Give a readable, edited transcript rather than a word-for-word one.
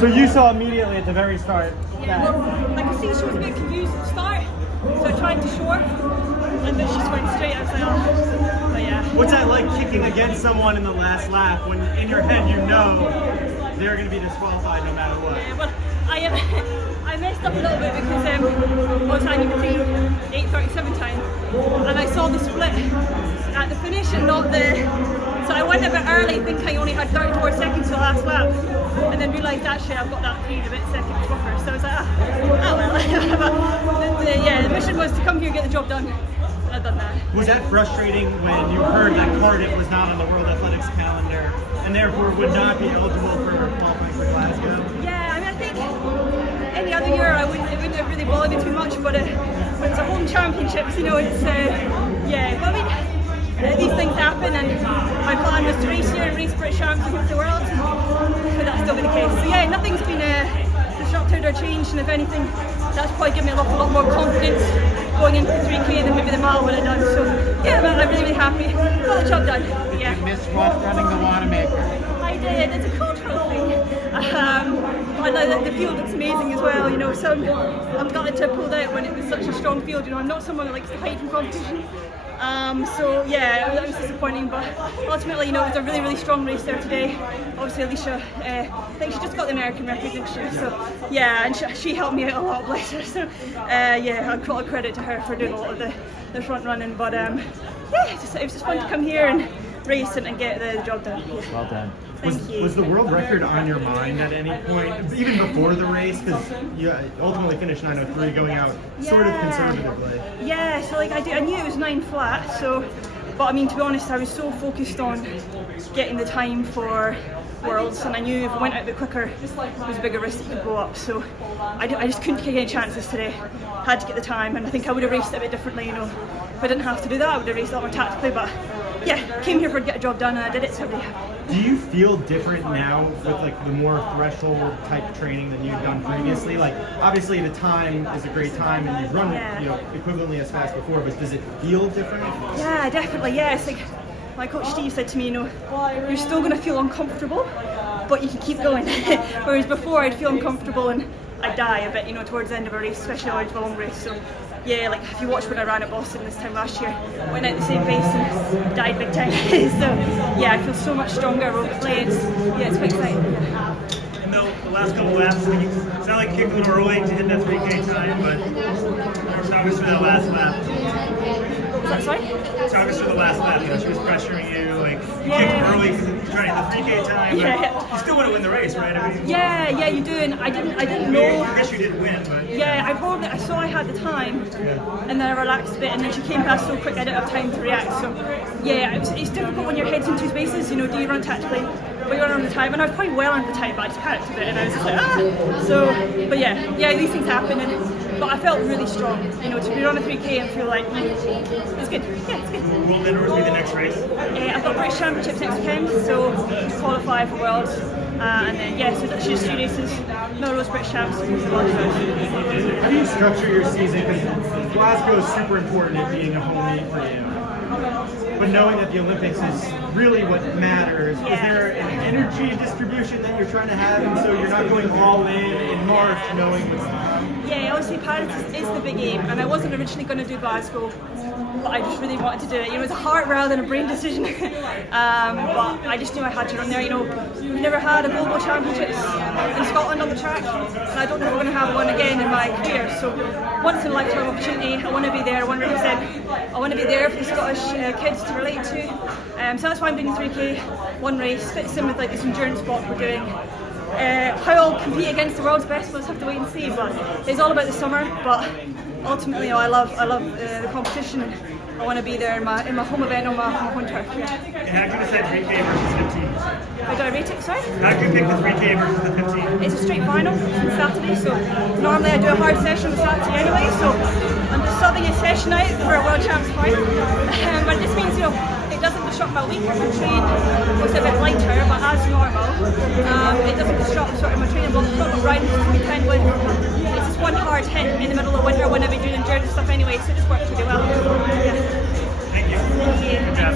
So you saw immediately at the very start. Yeah, I could see she was a bit confused at the start, so I tried to show her, and then she just went straight. I was like, oh, but yeah. What's that like, kicking against someone in the last lap when in your head you know they're going to be disqualified no matter what? Yeah, well, I messed up a little bit because I was hanging between 8:37 time, and I saw the split at the finish and not the. So I went a bit early, thinking I only had 34 seconds to the last lap, and then realised actually I've got that 3 and a bit seconds buffer. So I was like, oh well. But yeah, the mission was to come here and get the job done. I've done that. Was that frustrating when you heard that Cardiff was not on the World Athletics calendar and therefore would not be eligible for qualifying for Glasgow? Yeah, I mean, I think any other year it wouldn't have really bothered me too much, but when it's a home championships, you know, it's yeah. But I mean, these things happen, and my plan was to race here and race British champions of the world, and hopefully that's still be the case. So yeah, nothing's been disrupted or changed, and if anything, that's probably given me a lot more confidence going into the 3K than maybe the mile would have done. So yeah, I'm really happy. Got the job done. Yeah. You missed running the Wanamaker. I did. It's a cultural thing. I know that the field looks amazing as well, you know, so I'm glad to have pulled out when it was such a strong field. You know, I'm not someone who likes to hide from competition. So yeah, that was disappointing, but ultimately, you know, it was a really strong race there today. Obviously Alicia, I think she just got the American record, didn't she? So yeah, and she helped me out a lot, bless her. So yeah, I'd put a credit to her for doing a lot of the front running, but yeah, it was just fun to come here and race and get the job done. Yeah. Well done. Thank you. Was the world record on your mind at any point, even before the race? Because you ultimately finished 9:03, going out sort of conservatively. Yeah, so like I knew it was 9 flat. So, but I mean, to be honest, I was so focused on getting the time for Worlds, and I knew if I went out a bit quicker, it was a bigger risk that could go up. So I just couldn't take any chances today. Had to get the time, and I think I would have raced it a bit differently. You know, if I didn't have to do that, I would have raced a lot more tactically. But yeah, came here for to get a job done, and I did it. So I'm really happy. Do you feel different now with like the more threshold type training than you've done previously? Like obviously the time is a great time and you've run you know, equivalently as fast before, but does it feel different? Yeah, definitely. Yeah, it's like my coach Steve said to me, you know, you're still going to feel uncomfortable, but you can keep going. Whereas before I'd feel uncomfortable and I'd die a bit, you know, towards the end of a race, especially a long race. So yeah, like if you watch when I ran at Boston this time last year, went out the same pace and died big time. So yeah, I feel so much stronger aerobically. It's quite exciting. Yeah. And the last couple laps, it's not like kicked a little early to hit that 3K time, but talk us through that last lap. Was that sorry? Talk us through the last lap. You know, she was pressuring you, like you kicked early because you're trying to hit the 3K time, but you still want to win the race, right? I mean, yeah, you do, and I didn't know. I guess you didn't win, but yeah, I saw I had the time, and then I relaxed a bit, and then she came past so quick I didn't have time to react. So yeah, it's difficult when your head's in two spaces. You know, do you run tactically, but you're on the time, and I was probably well on the time, but I just panicked a bit, and I was just like So, but yeah, these things happen, but I felt really strong. You know, to be on a 3K and feel like it's good. Yeah, it's good. World Indoors be the next race? I've got British Championships next weekend, so to qualify for Worlds. And then so that's just 2 races. Melrose British Champs. How do you structure your season? Because Glasgow is super important at being a home meet for you. But knowing that the Olympics is really what matters, is there an energy distribution that you're trying to have, and so you're not going all in March knowing what's on? Yeah, obviously Paris is the big aim, and I wasn't originally going to do Glasgow, but I just really wanted to do it. You know, it was a heart rather than a brain decision. But I just knew I had to run there. You know, we've never had a global championships in Scotland on the track, and I don't know if we're going to have one again in my career. So once in a lifetime opportunity, I want to be there 100%. I want to be there for the Scottish kids to relate to. So that's why I'm doing the 3K, one race, fits in with like this endurance sport we're doing. How I'll compete against the world's best, we'll just have to wait and see. But it's all about the summer. But ultimately, you know, I love the competition. I want to be there in my home event on my home turf. Yeah. And how do you decide 3K versus 15? How do I rate it? Sorry? How do you pick the 3K versus the 15? It's a straight final on Saturday, so normally I do a hard session on Saturday anyway, so I'm just subbing a session out for a World Champs final. But this means, you know, it doesn't disrupt my week. My train was a bit lighter, but as normal. It doesn't disrupt sort of my training block. It's not riding to the weekend with. It's just one hard hit in the middle of winter when I've been doing endurance stuff anyway, so it just works really well. Yeah. Thank you. Thank you. Good job.